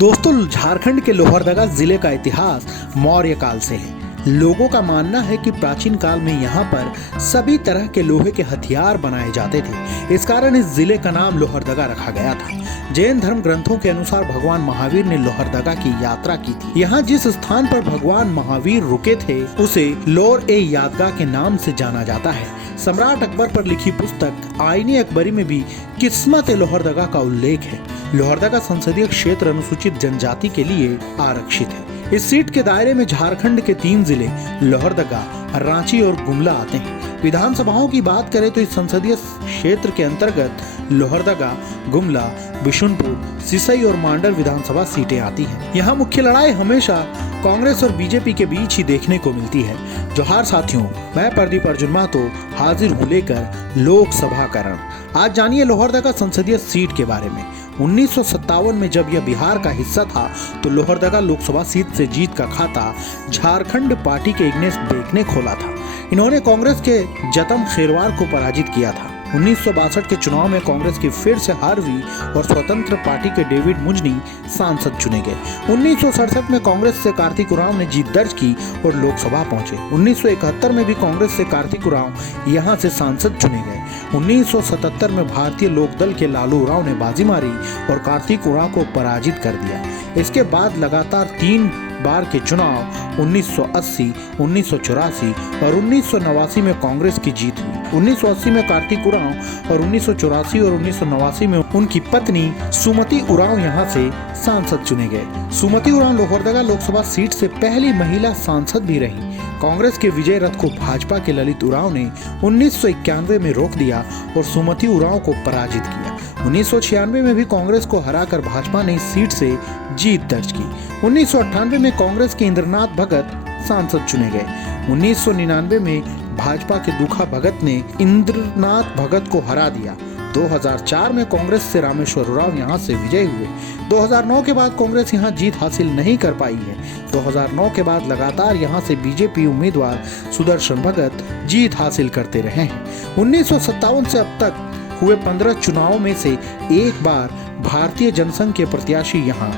दोस्तों, झारखंड के लोहरदगा जिले का इतिहास मौर्य काल से है। लोगों का मानना है कि प्राचीन काल में यहाँ पर सभी तरह के लोहे के हथियार बनाए जाते थे। इस कारण इस जिले का नाम लोहरदगा रखा गया था। जैन धर्म ग्रंथों के अनुसार भगवान महावीर ने लोहरदगा की यात्रा की थी। यहाँ जिस स्थान पर भगवान महावीर रुके थे उसे लोर ए यादगाह के नाम से जाना जाता है। सम्राट अकबर पर लिखी पुस्तक आईने अकबरी में भी किस्मत लोहरदगा का उल्लेख है। लोहरदगा संसदीय क्षेत्र अनुसूचित जनजाति के लिए आरक्षित है। इस सीट के दायरे में झारखंड के 3 जिले लोहरदगा, रांची और गुमला आते हैं। विधानसभाओं की बात करें तो इस संसदीय क्षेत्र के अंतर्गत लोहरदगा, गुमला, बिशुनपुर, सिसई और मांडर विधानसभा सीटें आती हैं। यहाँ मुख्य लड़ाई हमेशा कांग्रेस और बीजेपी के बीच ही देखने को मिलती है। जोहार साथियों, मैं प्रदीप अर्जुन महतो हाजिर हूँ लेकर लोकसभा करण। आज जानिए लोहरदगा संसदीय सीट के बारे में। 1957 में जब यह बिहार का हिस्सा था तो लोहरदगा लोकसभा सीट से जीत का खाता झारखंड पार्टी के इग्नेश बेक ने खोला था। इन्होंने कांग्रेस के जतम खेरवार को पराजित किया था। 1962 के चुनाव में कांग्रेस की फिर से हार हुई और स्वतंत्र पार्टी के डेविड मुंजनी सांसद चुने गए। 1967 में कांग्रेस से कार्तिक उरांव ने जीत दर्ज की और लोकसभा पहुंचे। 1971 में भी कांग्रेस से कार्तिक उरांव यहां से सांसद चुने गए। 1977 में भारतीय लोकदल के लालू उरांव ने बाजी मारी और कार्तिक उरांव को पराजित कर दिया। इसके बाद लगातार 3 बार के चुनाव 1980, 1984 और 1989 में कांग्रेस की जीत हुई। 1980 में कार्तिक उरांव और 1984 और 1989 में उनकी पत्नी सुमति उरांव यहां से सांसद चुने गए। सुमति उरांव लोहरदगा लोकसभा सीट से पहली महिला सांसद भी रही। कांग्रेस के विजय रथ को भाजपा के ललित उरांव ने 1991 में रोक दिया और सुमति उरांव को पराजित किया। 1996 में भी कांग्रेस को हराकर भाजपा ने इस सीट से जीत दर्ज की। 1998 में कांग्रेस के इंद्रनाथ भगत सांसद चुने गए। 1999 में भाजपा के दुखा भगत ने इंद्रनाथ भगत को हरा दिया। 2004 में कांग्रेस से रामेश्वर उरांव यहां से विजयी हुए। 2009 के बाद कांग्रेस यहां जीत हासिल नहीं कर पाई है। 2009 के बाद लगातार यहां से बीजेपी उम्मीदवार सुदर्शन भगत जीत हासिल करते रहे हैं। 1957 से अब तक हुए 15 चुनावों में से एक बार भारतीय जनसंघ के प्रत्याशी यहां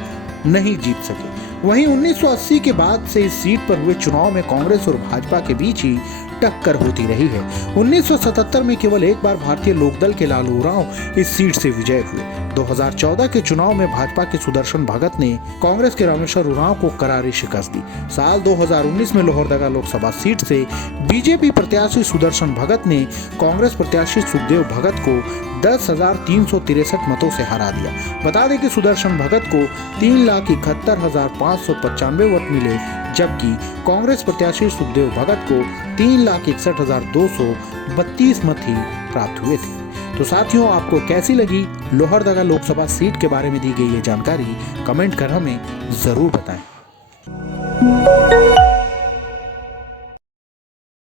नहीं जीत सके। वहीं 1980 के बाद से इस सीट पर हुए चुनाव में कांग्रेस और भाजपा के बीच ही टक्कर होती रही है। 1977 में केवल एक बार भारतीय लोकदल के लालू उरांव इस सीट से विजय हुए। 2014 के चुनाव में भाजपा के सुदर्शन भगत ने कांग्रेस के रामेश्वर उरांव को करारी शिकस्त दी। साल 2019 में लोहरदगा लोकसभा सीट से बीजेपी प्रत्याशी सुदर्शन भगत ने कांग्रेस प्रत्याशी सुखदेव भगत को 10,363 मतों से हरा दिया। बता दें कि सुदर्शन भगत को 3,71,595 वोट मिले, जबकि कांग्रेस प्रत्याशी सुखदेव भगत को 3,61,232 मत ही प्राप्त हुए थे। तो साथियों, आपको कैसी लगी लोहरदगा लोकसभा सीट के बारे में दी गई ये जानकारी? कमेंट कर हमें जरूर बताएं।